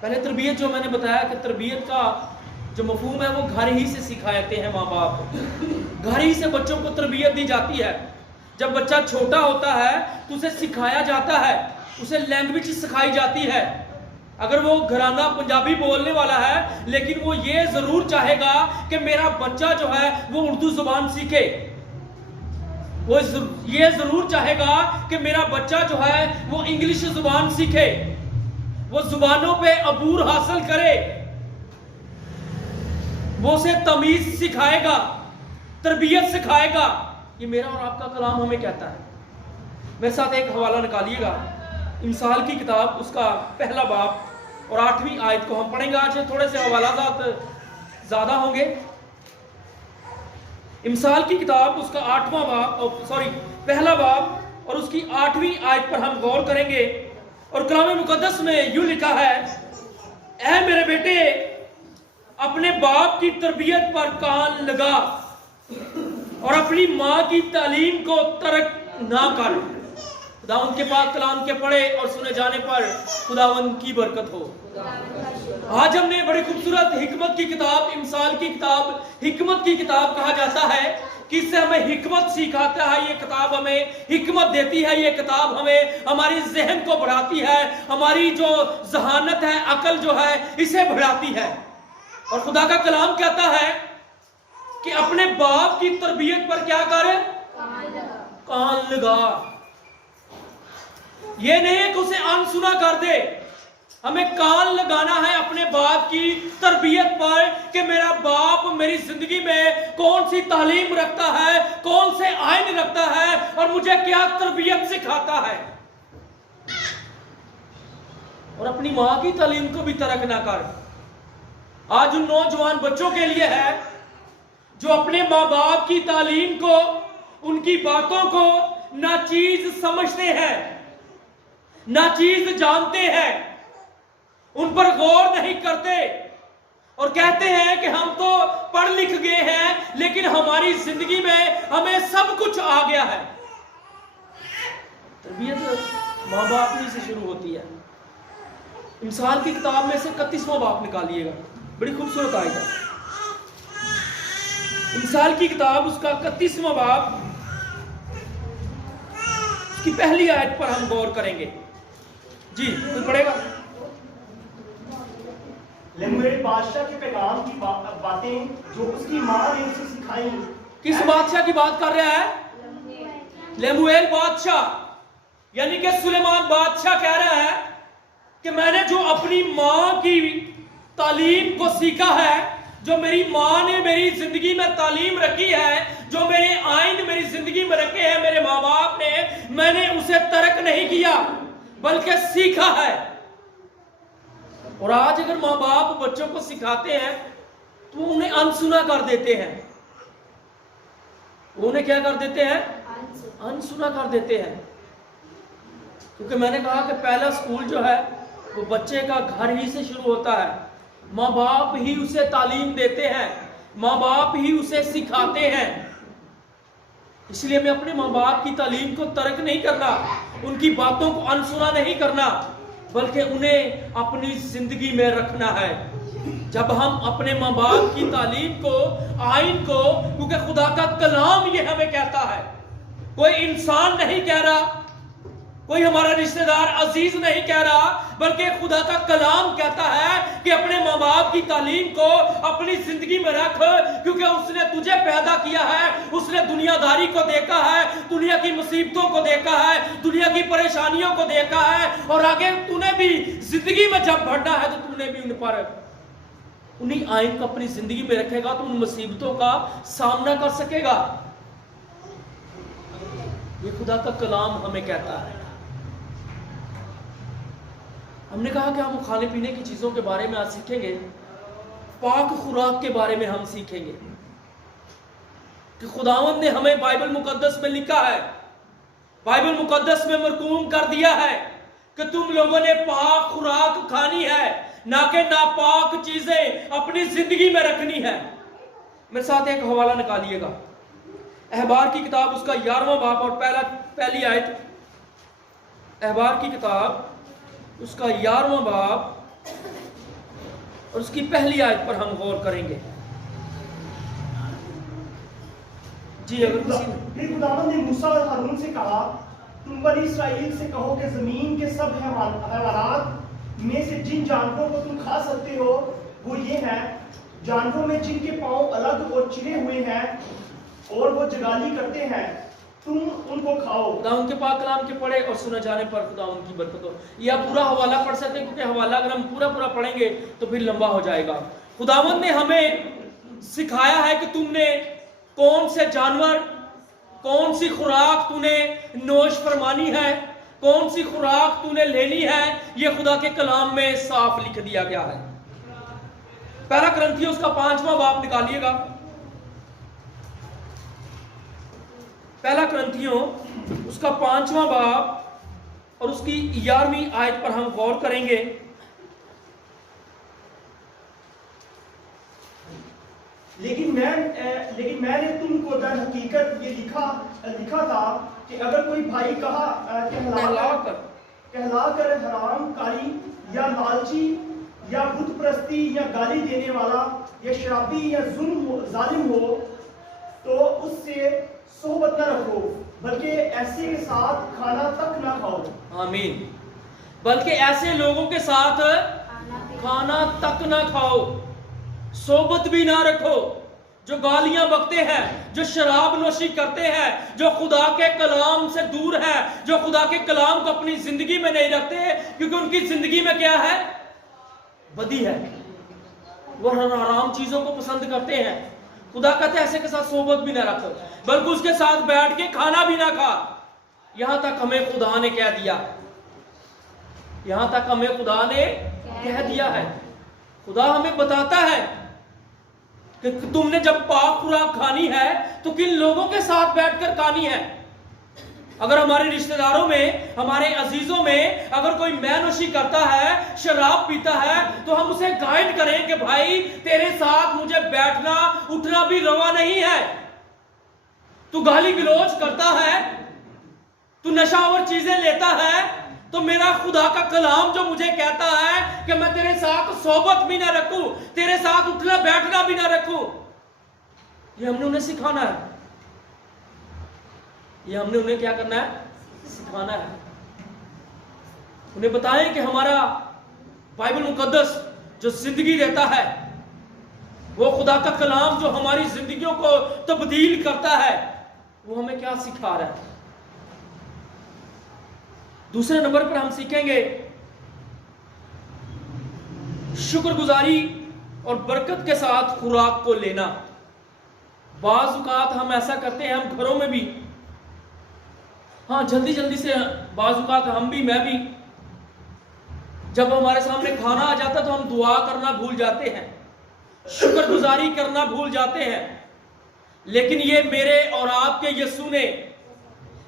پہلے تربیت جو میں نے بتایا کہ تربیت کا جو مفہوم ہے وہ گھر ہی سے سکھاتے ہیں ماں باپ، گھر ہی سے بچوں کو تربیت دی جاتی ہے. جب بچہ چھوٹا ہوتا ہے تو اسے سکھایا جاتا ہے، اسے لینگویج سکھائی جاتی ہے. اگر وہ گھرانہ پنجابی بولنے والا ہے لیکن وہ یہ ضرور چاہے گا کہ میرا بچہ جو ہے وہ اردو زبان سیکھے، وہ یہ ضرور چاہے گا کہ میرا بچہ جو ہے وہ انگلش زبان سیکھے، وہ زبانوں پہ عبور حاصل کرے، وہ اسے تمیز سکھائے گا، تربیت سکھائے گا. یہ میرا اور آپ کا کلام ہمیں کہتا ہے. میرے ساتھ ایک حوالہ نکالیے گا، امثال کی کتاب اس کا پہلا باب اور 8ویں آیت کو ہم پڑھیں گے. آج تھوڑے سے حوالات زیادہ ہوں گے. امثال کی کتاب اس کا 8واں باب پہلا باب اور اس کی 8ویں آیت پر ہم غور کریں گے. اور کلام مقدس میں یوں لکھا ہے، اے میرے بیٹے اپنے باپ کی تربیت پر کان لگا اور اپنی ماں کی تعلیم کو ترک نہ کر. خداوند کے پاک کلام کے پڑھے اور سنے جانے پر خداوند کی برکت ہو. آج ہم نے بڑی خوبصورت حکمت کی کتاب، امثال کی کتاب حکمت کی کتاب کہا جاتا ہے کہ اس سے ہمیں حکمت سکھاتا ہے. یہ کتاب ہمیں حکمت دیتی ہے، یہ کتاب ہمیں ہماری ذہن کو بڑھاتی ہے، ہماری جو ذہانت ہے، عقل جو ہے اسے بڑھاتی ہے. اور خدا کا کلام کہتا ہے کہ اپنے باپ کی تربیت پر کیا کرے؟ کان لگا. یہ نہیں ہے کہ اسے انسنا کر دے، ہمیں کان لگانا ہے اپنے باپ کی تربیت پر کہ میرا باپ میری زندگی میں کون سی تعلیم رکھتا ہے، کون سے آئین رکھتا ہے اور مجھے کیا تربیت سکھاتا ہے. اور اپنی ماں کی تعلیم کو بھی ترک نہ کر. آج ان نوجوان بچوں کے لیے ہے جو اپنے ماں باپ کی تعلیم کو، ان کی باتوں کو ناچیز سمجھتے ہیں، ناچیز جانتے ہیں، ان پر غور نہیں کرتے اور کہتے ہیں کہ ہم تو پڑھ لکھ گئے ہیں لیکن ہماری زندگی میں ہمیں سب کچھ آ گیا ہے. تربیت ماں باپ ہی سے شروع ہوتی ہے. امثال کی کتاب میں سے 31واں باب نکالیے گا، بڑی خوبصورت آیت ہے. امثال کی کتاب اس کا 31واں باب اس کی پہلی آیت پر ہم غور کریں گے. جی کوئی پڑھے گا؟ لیمویل بادشاہ کے پیغام کی باتیں جو اس کی ماں نے اسے سکھائیں. کس بادشاہ کی بات کر رہا ہے؟ لیمویل بادشاہ، یعنی کہ سلیمان بادشاہ کہہ رہا ہے کہ میں نے جو اپنی ماں کی تعلیم کو سیکھا ہے، جو میری ماں نے میری زندگی میں تعلیم رکھی ہے، جو میرے آئین میری زندگی میں رکھے ہیں میرے ماں باپ نے، میں نے اسے ترک نہیں کیا بلکہ سیکھا ہے. اور آج اگر ماں باپ بچوں کو سکھاتے ہیں تو انہیں انسنا کر دیتے ہیں. انہیں کیا کر دیتے ہیں؟ انسنا کر دیتے ہیں. کیونکہ میں نے کہا کہ پہلا سکول جو ہے وہ بچے کا گھر ہی سے شروع ہوتا ہے. ماں باپ ہی اسے تعلیم دیتے ہیں، ماں باپ ہی اسے سکھاتے ہیں. اس لیے ہمیں اپنے ماں باپ کی تعلیم کو ترک نہیں کرنا، ان کی باتوں کو انسنا نہیں کرنا، بلکہ انہیں اپنی زندگی میں رکھنا ہے. جب ہم اپنے ماں باپ کی تعلیم کو، آئین کو، کیونکہ خدا کا کلام یہ ہمیں کہتا ہے، کوئی انسان نہیں کہہ رہا، کوئی ہمارا رشتہ دار عزیز نہیں کہہ رہا، بلکہ خدا کا کلام کہتا ہے کہ اپنے ماں باپ کی تعلیم کو اپنی زندگی میں رکھ، کیونکہ اس نے تجھے پیدا کیا ہے، اس نے دنیا داری کو دیکھا ہے، دنیا کی مصیبتوں کو دیکھا ہے، دنیا کی پریشانیوں کو دیکھا ہے، اور آگے تو نے بھی زندگی میں جب بڑھنا ہے تو تو نے بھی ان پر انہی آئین کو اپنی زندگی میں رکھے گا تو ان مصیبتوں کا سامنا کر سکے گا. یہ خدا کا کلام ہمیں کہتا ہے. ہم نے کہا کہ ہم کھانے پینے کی چیزوں کے بارے میں آج سیکھیں گے، پاک خوراک کے بارے میں ہم سیکھیں گے کہ خداوند نے ہمیں بائبل مقدس میں لکھا ہے، بائبل مقدس میں مرقوم کر دیا ہے کہ تم لوگوں نے پاک خوراک کھانی ہے، نہ کہ ناپاک چیزیں اپنی زندگی میں رکھنی ہے. میرے ساتھ ایک حوالہ نکالیے گا، احبار کی کتاب اس کا 11واں باب اور پہلی آیت. احبار کی کتاب اس کا 11واں باب اور اس کی پہلی آیت پر ہم غور کریں گے. جی اگر کسی نے پھر خداوند نے موسیٰ اور ہارون سے کہا تم بنی اسرائیل سے کہو کہ زمین کے سب حیوانات میں سے جن جانوروں کو تم کھا سکتے ہو وہ یہ ہیں، جانوروں میں جن کے پاؤں الگ اور چلے ہوئے ہیں اور وہ جگالی کرتے ہیں، تم ان کو کھاؤ. خدا ان کے پاک کلام کے پڑھے اور سنا جانے پر خدا ان کی برکت ہو. یا پورا حوالہ پڑھ سکتے ہیں کیونکہ حوالہ اگر ہم پورا پڑھیں گے تو پھر لمبا ہو جائے گا. خداوند نے ہمیں سکھایا ہے کہ تم نے کون سے جانور، کون سی خوراک تو نے نوش فرمانی ہے، کون سی خوراک تو نے لینی ہے، یہ خدا کے کلام میں صاف لکھ دیا گیا ہے. پہلا کرنتھیوں اس کا 5واں باب نکالیے گا. پہلا کرنتھیوں اس کا 5واں باب اور اس کی 11ویں آیت پر ہم غور کریں گے. لیکن میں نے تم کو در حقیقت یہ لکھا تھا کہ اگر کوئی بھائی کہلا کر حرام کاری یا لالچی یا بت پرستی یا گالی دینے والا یا شرابی یا ظالم ہو تو اس سے صحبت نہ رکھو، بلکہ ایسے کے ساتھ کھانا تک نہ کھاؤ. آمین. بلکہ ایسے لوگوں کے ساتھ کھانا تک نہ کھاؤ، صحبت بھی نہ رکھو جو گالیاں بکتے ہیں، جو شراب نوشی کرتے ہیں، جو خدا کے کلام سے دور ہے، جو خدا کے کلام کو اپنی زندگی میں نہیں رکھتے کیونکہ ان کی زندگی میں کیا ہے؟ بدی ہے. وہ حرام چیزوں کو پسند کرتے ہیں. خدا کہتے ہیں ایسے کے ساتھ صحبت بھی نہ رکھو، بلکہ اس کے ساتھ بیٹھ کے کھانا بھی نہ کھا. یہاں تک ہمیں خدا نے کہہ دیا، یہاں تک ہمیں خدا نے کہہ دیا ہے. خدا ہمیں بتاتا ہے کہ تم نے جب پاک خوراک کھانی ہے تو کن لوگوں کے ساتھ بیٹھ کر کھانی ہے. اگر ہمارے رشتہ داروں میں، ہمارے عزیزوں میں اگر کوئی مے نوشی کرتا ہے، شراب پیتا ہے، تو ہم اسے گائیڈ کریں کہ بھائی تیرے ساتھ مجھے بیٹھنا اٹھنا بھی روا نہیں ہے. تو گالی گلوچ کرتا ہے، تو نشاور چیزیں لیتا ہے، تو میرا خدا کا کلام جو مجھے کہتا ہے کہ میں تیرے ساتھ صحبت بھی نہ رکھوں، تیرے ساتھ اٹھنا بیٹھنا بھی نہ رکھوں، یہ ہم نے انہیں سکھانا ہے. یہ ہم نے انہیں کیا کرنا ہے؟ سکھانا ہے. انہیں بتائیں کہ ہمارا بائبل مقدس جو زندگی دیتا ہے، وہ خدا کا کلام جو ہماری زندگیوں کو تبدیل کرتا ہے، وہ ہمیں کیا سکھا رہا ہے. دوسرے نمبر پر ہم سیکھیں گے شکر گزاری اور برکت کے ساتھ خوراک کو لینا. بعض اوقات ہم ایسا کرتے ہیں، ہم گھروں میں بھی، ہاں جلدی سے بعض اوقات ہم بھی، میں بھی، جب ہمارے سامنے کھانا آ جاتا تو ہم دعا کرنا بھول جاتے ہیں، شکر گزاری کرنا بھول جاتے ہیں. لیکن یہ میرے اور آپ کے یسوع نے،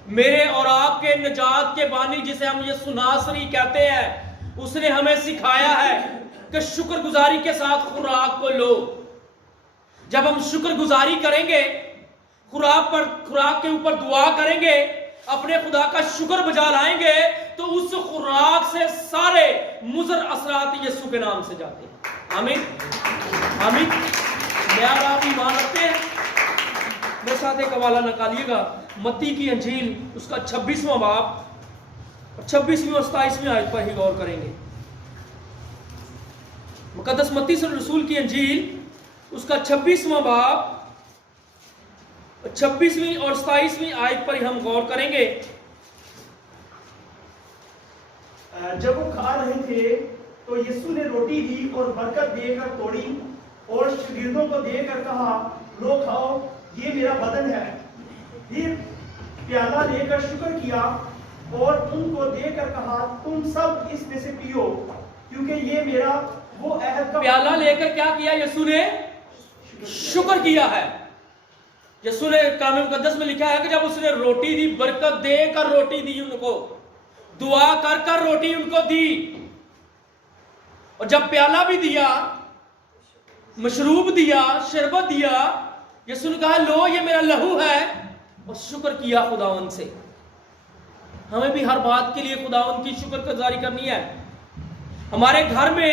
میرے اور آپ کے نجات کے بانی جسے ہم یسوع ناصری کہتے ہیں، اس نے ہمیں سکھایا ہے کہ شکر گزاری کے ساتھ خوراک کو لو. جب ہم شکر گزاری کریں گے، خوراک کے اوپر دعا کریں گے، اپنے خدا کا شکر بجا لائیں گے، تو اس خوراک سے سارے مضر اثرات یسوع کے نام سے جاتے ہیں. آمین آمین. میرا آپ ایمان رکھتے ہیں؟ میرے ساتھ ایک حوالہ نکالیے گا، متی کی انجیل اس کا 26واں باب 26ویں اور 27ویں آیت پر ہی غور کریں گے. مقدس متی سے رسول کی انجیل اس کا 26واں باب 26ویں اور 27ویں آیت پر ہی ہم غور کریں گے. جب وہ کھا رہے تھے تو یسوع نے روٹی دی اور برکت دے کر توڑی اور شاگردوں کو دے کر کہا، لو کھاؤ، یہ میرا بدن ہے. پھر پیالہ لے کر شکر کیا اور ان کو دے کر کہا، تم سب اس میں سے پیو، کیونکہ یہ میرا وہ عہد کا. پیالہ لے کر کیا کیا؟ یسوع نے شکر کیا ہے. یسوع نے کلام مقدس میں لکھا ہے کہ جب اس نے روٹی دی، برکت دے کر روٹی دی، ان کو دعا کر کر روٹی ان کو دی، اور جب پیالہ بھی دیا، مشروب دیا، شربت دیا، یسوع نے کہا لو یہ میرا لہو ہے، اور شکر کیا خداوند سے. ہمیں بھی ہر بات کے لیے خداوند کی شکر گزاری کرنی ہے. ہمارے گھر میں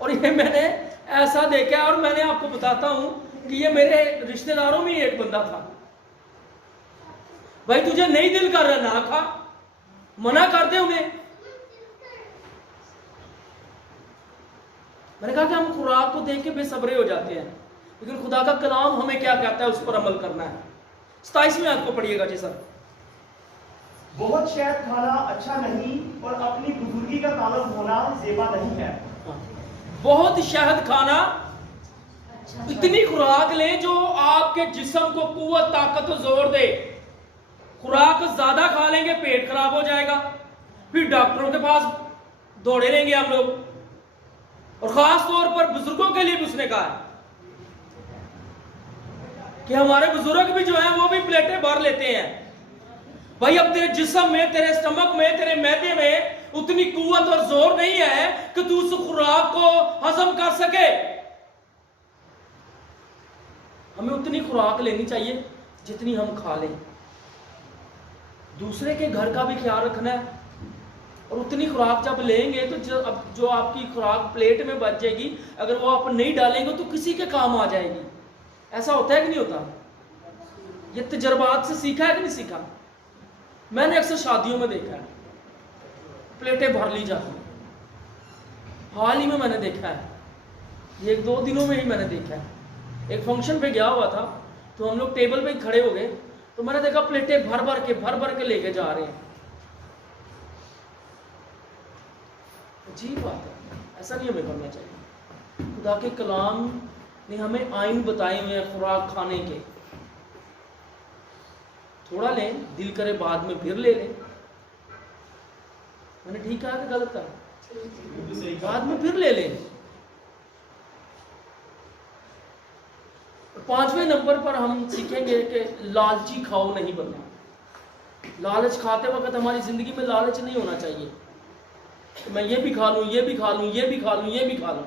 اور یہ میں نے ایسا دیکھا ہے، اور میں نے آپ کو بتاتا ہوں کہ یہ میرے رشتہ داروں میں ہی ایک بندہ تھا. بھائی تجھے نہیں دل کر رہا نہ کھا، منع کر دے انہیں. میں نے کہا کہ ہم خوراک کو دیکھ کے بے صبرے ہو جاتے ہیں، لیکن خدا کا کلام ہمیں کیا کہتا ہے اس پر عمل کرنا ہے. 27ویں آیت کو پڑھیے گا جی سر. بہت شہد کھانا اچھا نہیں اور اپنی بزرگی کا طالب ہونا زیبا نہیں ہے. بہت شہد کھانا، اتنی خوراک لیں جو آپ کے جسم کو قوت، طاقت و زور دے. خوراک زیادہ کھا لیں گے پیٹ خراب ہو جائے گا، پھر ڈاکٹروں کے پاس دوڑے رہیں گے ہم لوگ. اور خاص طور پر بزرگوں کے لیے بھی اس نے کہا ہے کہ ہمارے بزرگ بھی جو ہیں وہ بھی پلیٹیں بھر لیتے ہیں. بھائی اب تیرے جسم میں، تیرے اسٹمک میں، تیرے معدے میں اتنی قوت اور زور نہیں ہے کہ تو اس خوراک کو ہضم کر سکے. ہمیں اتنی خوراک لینی چاہیے جتنی ہم کھا لیں. دوسرے کے گھر کا بھی خیال رکھنا ہے، اور اتنی خوراک جب لیں گے تو جو آپ کی خوراک پلیٹ میں بچ جائے گی، اگر وہ آپ نہیں ڈالیں گے تو کسی کے کام آ جائے گی. ایسا ہوتا ہے کہ نہیں ہوتا؟ یہ تجربات سے سیکھا ہے کہ نہیں سیکھا؟ میں نے اکثر شادیوں میں دیکھا ہے پلیٹیں بھر لی جاتی ہیں. حال ہی میں نے دیکھا ہے، یہ 1-2 دنوں میں ہی میں نے دیکھا ہے. ایک فنکشن پہ گیا ہوا تھا تو ہم لوگ ٹیبل پہ کھڑے ہو گئے تو میں نے دیکھا پلیٹیں بھر بھر کے لے کے جا رہے ہیں. عجیب بات ہے، ایسا نہیں ہمیں کرنا چاہیے. خدا کے کلام نے ہمیں آئین بتائے ہوئے ہیں خوراک کھانے کے. تھوڑا لیں، دل کرے بعد میں پھر لے لیں. میں نے ٹھیک کہا کہ غلط کہا؟ بعد میں پھر لے لیں. 5ویں نمبر پر ہم سیکھیں گے کہ لالچی کھاؤ نہیں بننا. لالچ کھاتے وقت ہماری زندگی میں لالچ نہیں ہونا چاہیے کہ میں یہ بھی کھا لوں، یہ بھی کھا لوں، یہ بھی کھا لوں، یہ بھی کھا لوں.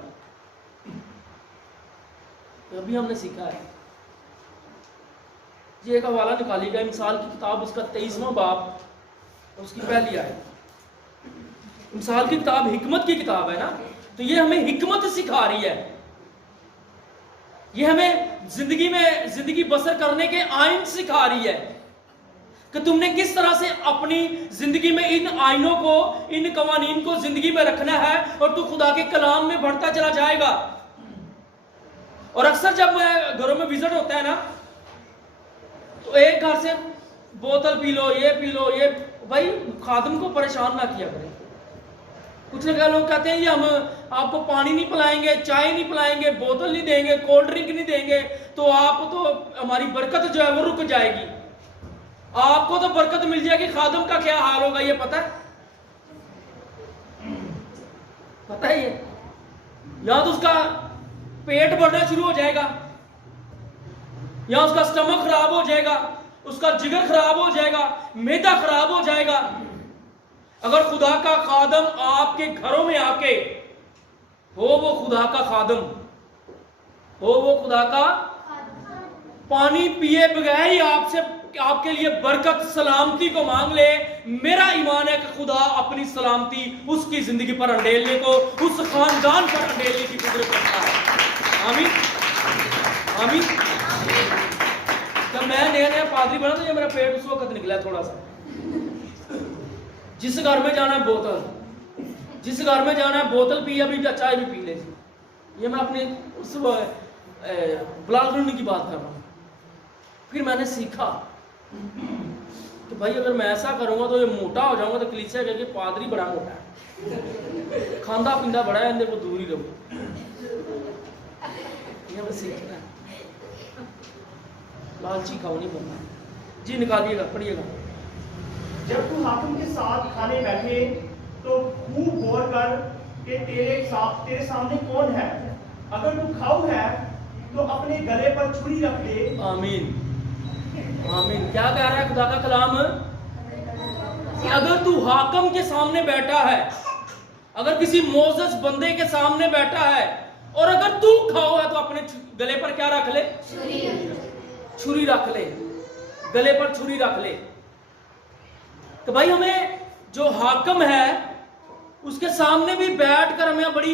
ابھی ہم نے سیکھا ہے. یہ ایک حوالہ نکالی گیا مثال کی کتاب، اس کا 23واں باب، اس کی پہلی آیت. مثال کی کتاب حکمت کی کتاب ہے نا، تو یہ ہمیں حکمت سکھا رہی ہے. یہ ہمیں زندگی بسر کرنے کے آئین سکھا رہی ہے کہ تم نے کس طرح سے اپنی زندگی میں ان آئینوں کو، ان قوانین کو زندگی میں رکھنا ہے، اور تو خدا کے کلام میں بڑھتا چلا جائے گا. اور اکثر جب میں گھروں میں وزٹ ہوتا ہے نا تو ایک گھر سے بوتل پی لو، یہ پی لو، یہ. بھائی خادم کو پریشان نہ کیا کریں. کچھ لوگ کہتے ہیں یہ ہم آپ کو پانی نہیں پلائیں گے، چائے نہیں پلائیں گے، بوتل نہیں دیں گے، کولڈ ڈرنک نہیں دیں گے تو آپ کو تو ہماری برکت جو ہے وہ رک جائے گی. آپ کو تو برکت مل جائے گی، خادم کا کیا حال ہوگا یہ پتہ ہے؟ پتہ ہے یہ؟ یا تو اس کا پیٹ بڑھنا شروع ہو جائے گا، یا اس کا سٹمک خراب ہو جائے گا، اس کا جگر خراب ہو جائے گا، معدہ خراب ہو جائے گا. اگر خدا کا خادم آپ کے گھروں میں آ کے ہو، وہ خدا کا خادم ہو، وہ خدا کا پانی پیے بغیر ہی آپ کے لیے برکت، سلامتی کو مانگ لے، میرا ایمان ہے کہ خدا اپنی سلامتی اس کی زندگی پر انڈیلنے کو، اس خاندان پر انڈیلنے کی قدرت رکھتا ہے. آمین آمین. جب میں نیا پادری بنا تو یہ میرا پیٹ اس وقت نکلا تھوڑا سا. جس گھر میں جانا ہے بوتل، جس گھر میں جانا ہے بوتل پی، ابھی چائے بھی پی لے. یہ میں اپنے اس بلال گرونی کی بات کر رہا ہوں. پھر میں نے سیکھا کہ بھائی اگر میں ایسا کروں گا تو یہ موٹا ہو جاؤں گا تو کلیسیا کہے کہ پادری بڑا موٹا ہے، کھاندہ پیندہ بڑا ہے، اندر کو دور ہی رہو. یہ میں سیکھنا ہے. لالچی کھاؤ نہیں بننا. جی نکالیے گا، پڑھیے گا. جب تو حاکم کے ساتھ کھانے بیٹھے تو خوب غور کر کہ تیرے سامنے کون ہے. اگر تو کھاؤ ہے تو اپنے گلے پر چھری رکھ لے. آمین آمین. کیا کہہ رہا ہے خدا کا کلام؟ کہ اگر تو حاکم کے سامنے بیٹھا ہے، اگر کسی معزز بندے کے سامنے بیٹھا ہے، اور اگر تو کھاؤ ہے تو اپنے گلے پر کیا رکھ لے؟ چھری رکھ لے. گلے پر چھری رکھ لے. کہ بھائی ہمیں جو حاکم ہے اس کے سامنے بھی بیٹھ کر ہمیں بڑی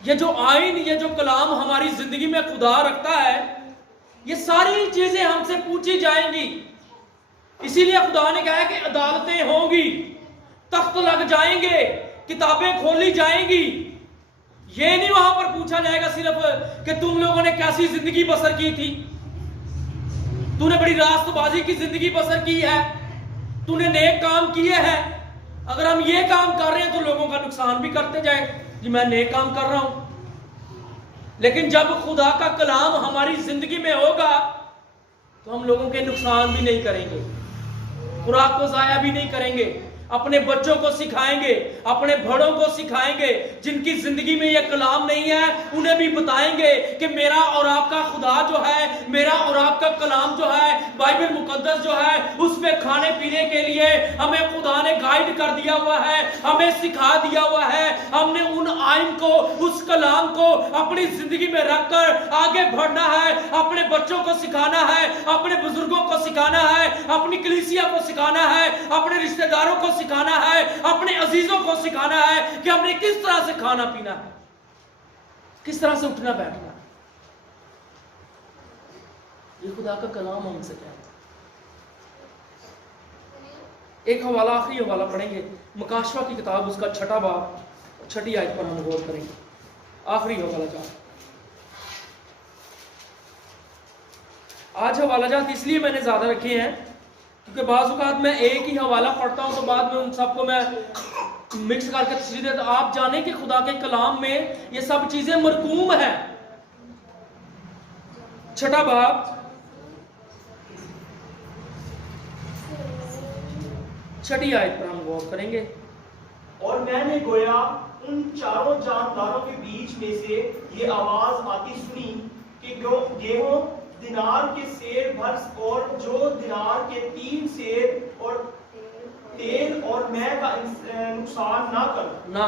یہ جو آئین، یہ جو کلام ہماری زندگی میں خدا رکھتا ہے، یہ ساری چیزیں ہم سے پوچھی جائیں گی۔ اسی لیے خدا نے کہا ہے کہ عدالتیں ہوں گی، تخت لگ جائیں گے، کتابیں کھولی جائیں گی۔ یہ نہیں وہاں پر پوچھا جائے گا صرف کہ تم لوگوں نے کیسی زندگی بسر کی تھی، تو نے بڑی راست بازی کی زندگی بسر کی ہے، تو نے نیک کام کیے ہیں۔ اگر ہم یہ کام کر رہے ہیں تو لوگوں کا نقصان بھی کرتے جائیں، جی میں نیک کام کر رہا ہوں۔ لیکن جب خدا کا کلام ہماری زندگی میں ہوگا تو ہم لوگوں کے نقصان بھی نہیں کریں گے، خوراک کو ضائع بھی نہیں کریں گے، اپنے بچوں کو سکھائیں گے، اپنے بڑوں کو سکھائیں گے، جن کی زندگی میں یہ کلام نہیں ہے انہیں بھی بتائیں گے کہ میرا اور آپ کا خدا جو ہے، میرا اور آپ کا کلام جو ہے، بائبل مقدس جو ہے، اس میں کھانے پینے کے لیے ہمیں خدا نے گائیڈ کر دیا ہوا ہے، ہمیں سکھا دیا ہوا ہے۔ ہم نے ان آئین کو، اس کلام کو اپنی زندگی میں رکھ کر آگے بڑھنا ہے، اپنے بچوں کو سکھانا ہے، اپنے بزرگوں کو سکھانا ہے، اپنی کلیسیا کو سکھانا ہے، اپنے رشتہ داروں کو سکھانا ہے، اپنے عزیزوں کو سکھانا ہے کہ ہم نے کس طرح سے کھانا پینا ہے، کس طرح سے اٹھنا بیٹھنا ہے۔ یہ خدا کا کلام ہم سے کہتا ہے۔ ایک حوالہ، آخری حوالہ پڑھیں گے، مکاشفہ کی کتاب، اس کا 6 باب 6 آیت پر ہم غور کریں گے۔ آخری حوالہ جات۔ آج حوالہ جات اس لیے میں نے زیادہ رکھے ہیں کیونکہ بعض اوقات میں ایک ہی حوالہ پڑھتا ہوں تو بعد میں ان سب کو میں مکس کر کے تشریح دیتا ہوں۔ آپ جانیں کہ خدا کے کلام میں یہ سب چیزیں مرقوم ہیں۔ 6 باب 6 آیت پر ہم غور کریں گے۔ اور میں نے گویا ان چاروں جانداروں کے بیچ میں سے یہ آواز آتی سنی کہ گیہوں دینار کے سیر بھر اور جو دینار کے 3 سیر اور تیل اور مے کا نقصان نہ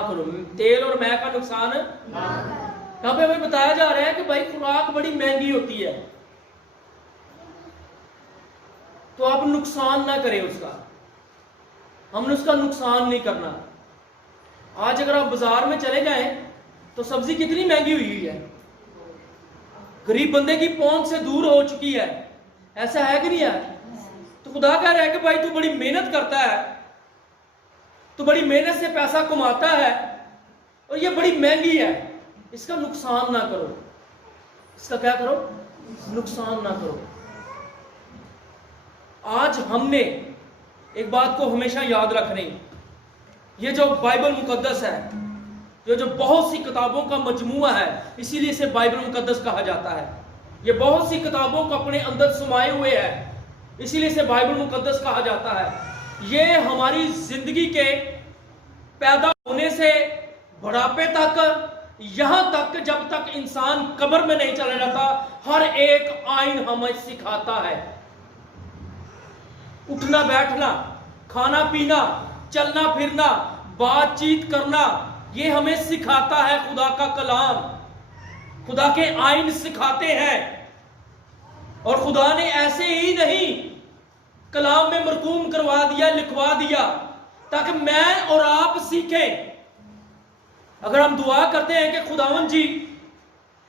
کرو۔ تیل اور مے کا نقصان نہ کرو۔ یہاں پہ ہمیں بتایا جا رہا ہے کہ بھائی خوراک بڑی مہنگی ہوتی ہے تو آپ نقصان نہ کریں اس کا، ہم نے اس کا نقصان نہیں کرنا۔ آج اگر آپ بازار میں چلے جائیں تو سبزی کتنی مہنگی ہوئی ہے، غریب بندے کی پہنچ سے دور ہو چکی ہے، ایسا ہے کہ نہیں ہے؟ تو خدا کہہ رہا ہے کہ بھائی تو بڑی محنت کرتا ہے، تو بڑی محنت سے پیسہ کماتا ہے اور یہ بڑی مہنگی ہے، اس کا نقصان نہ کرو۔ اس کا کیا کرو؟ نقصان نہ کرو۔ آج ہم نے ایک بات کو ہمیشہ یاد رکھنی، یہ جو بائبل مقدس ہے، یہ جو بہت سی کتابوں کا مجموعہ ہے، اسی لیے اسے بائبل مقدس کہا جاتا ہے، یہ بہت سی کتابوں کو اپنے اندر سمائے ہوئے ہے، اسی لیے اسے بائبل مقدس کہا جاتا ہے۔ یہ ہماری زندگی کے پیدا ہونے سے بڑھاپے تک، یہاں تک جب تک انسان قبر میں نہیں چلا جاتا، ہر ایک آئین ہمیں سکھاتا ہے۔ اٹھنا بیٹھنا، کھانا پینا، چلنا پھرنا، بات چیت کرنا، یہ ہمیں سکھاتا ہے خدا کا کلام۔ خدا کے آئین سکھاتے ہیں، اور خدا نے ایسے ہی نہیں کلام میں مرقوم کروا دیا، لکھوا دیا تاکہ میں اور آپ سیکھیں۔ اگر ہم دعا کرتے ہیں کہ خداوند جی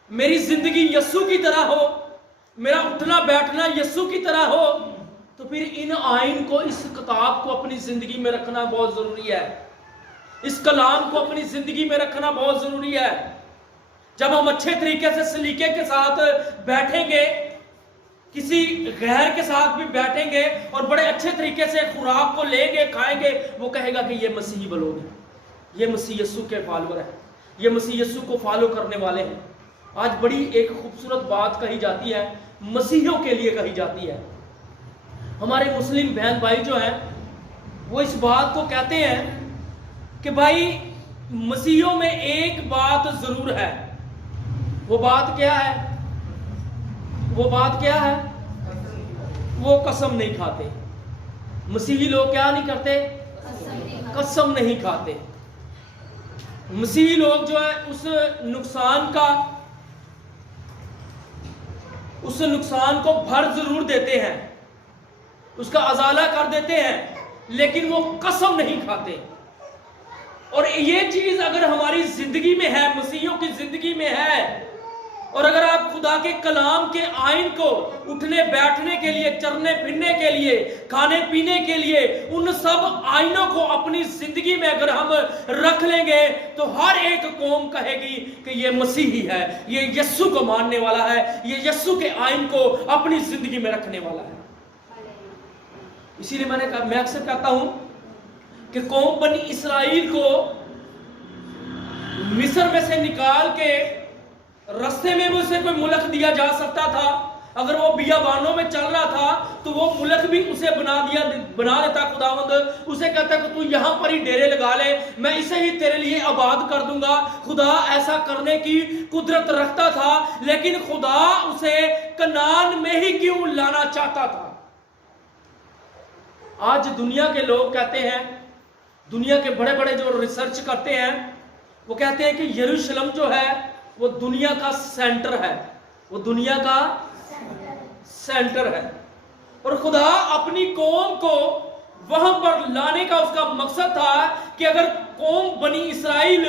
میری زندگی یسوع کی طرح ہو، میرا اٹھنا بیٹھنا یسوع کی طرح ہو، تو پھر ان آئین کو، اس کتاب کو اپنی زندگی میں رکھنا بہت ضروری ہے، اس کلام کو اپنی زندگی میں رکھنا بہت ضروری ہے۔ جب ہم اچھے طریقے سے سلیقے کے ساتھ بیٹھیں گے، کسی غیر کے ساتھ بھی بیٹھیں گے اور بڑے اچھے طریقے سے خوراک کو لیں گے، کھائیں گے، وہ کہے گا کہ یہ مسیحی لوگ ہیں، یہ مسیح یسوع کے فالوور ہیں، یہ مسیح یسوع کو فالو کرنے والے ہیں۔ آج بڑی ایک خوبصورت بات کہی جاتی ہے، مسیحیوں کے لیے کہی جاتی ہے۔ ہمارے مسلم بہن بھائی جو ہیں وہ اس بات کو کہتے ہیں کہ بھائی مسیحیوں میں ایک بات ضرور ہے۔ وہ بات کیا ہے؟ وہ بات کیا ہے؟ وہ قسم نہیں کھاتے۔ مسیحی لوگ کیا نہیں کرتے؟ قسم نہیں کھاتے۔ مسیحی لوگ جو ہے اس نقصان کو بھر ضرور دیتے ہیں، اس کا ازالہ کر دیتے ہیں، لیکن وہ قسم نہیں کھاتے۔ اور یہ چیز اگر ہماری زندگی میں ہے, مسیحیوں کی زندگی میں ہے, اور اگر آپ خدا کے کلام کے آئین کو اٹھنے بیٹھنے کے لیے, چرنے پھرنے کے لیے, کھانے پینے کے لیے, ان سب آئینوں کو اپنی زندگی میں اگر ہم رکھ لیں گے تو ہر ایک قوم کہے گی کہ یہ مسیحی ہے, یہ یسوع کو ماننے والا ہے, یہ یسوع کے آئین کو اپنی زندگی میں رکھنے والا ہے. اسی لیے میں اکثر کہتا ہوں کہ قوم بنی اسرائیل کو مصر میں سے نکال کے رستے میں اسے کوئی ملک دیا جا سکتا تھا. اگر وہ بیابانوں میں چل رہا تھا تو وہ ملک بھی اسے بنا دیتا خداوند. اسے کہتا کہ تو یہاں پر ہی ڈیرے لگا لے, میں اسے ہی تیرے لیے آباد کر دوں گا. خدا ایسا کرنے کی قدرت رکھتا تھا, لیکن خدا اسے کنعان میں ہی کیوں لانا چاہتا تھا. آج دنیا کے لوگ کہتے ہیں, دنیا کے بڑے بڑے جو ریسرچ کرتے ہیں, وہ کہتے ہیں کہ یروشلم جو ہے وہ دنیا کا سینٹر ہے, وہ دنیا کا سینٹر ہے. اور خدا اپنی قوم کو وہاں پر لانے کا اس کا مقصد تھا کہ اگر قوم بنی اسرائیل,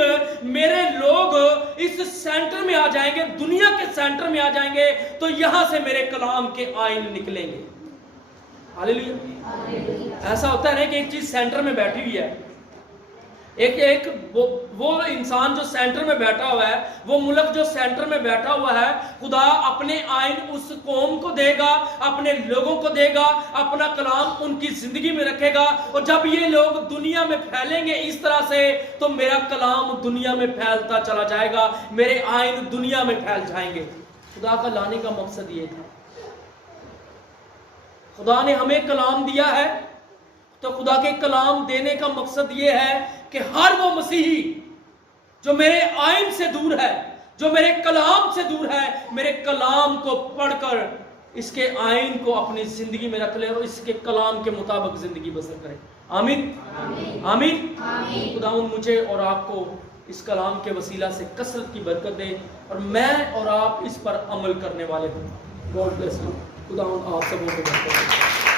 میرے لوگ اس سینٹر میں آ جائیں گے, دنیا کے سینٹر میں آ جائیں گے, تو یہاں سے میرے کلام کے آئین نکلیں گے. ہاللیلویہ. ایسا ہوتا ہے نا کہ ایک چیز سینٹر میں بیٹھی ہوئی ہے, ایک وہ انسان جو سینٹر میں بیٹھا ہوا ہے, وہ ملک جو سینٹر میں بیٹھا ہوا ہے, خدا اپنے آئین اس قوم کو دے گا, اپنے لوگوں کو دے گا, اپنا کلام ان کی زندگی میں رکھے گا. اور جب یہ لوگ دنیا میں پھیلیں گے اس طرح سے, تو میرا کلام دنیا میں پھیلتا چلا جائے گا, میرے آئین دنیا میں پھیل جائیں گے. خدا کا لانے کا مقصد یہ تھا. خدا نے ہمیں کلام دیا ہے, تو خدا کے کلام دینے کا مقصد یہ ہے کہ ہر وہ مسیحی جو میرے آئین سے دور ہے, جو میرے کلام سے دور ہے, میرے کلام کو پڑھ کر اس کے آئین کو اپنی زندگی میں رکھ لے اور اس کے کلام کے مطابق زندگی بسر کرے. آمین آمین. خدا مجھے اور آپ کو اس کلام کے وسیلہ سے کثرت کی برکت دے, اور میں اور آپ اس پر عمل کرنے والے ہوں. God bless you. خدا آپ سبوں کو برکت دے.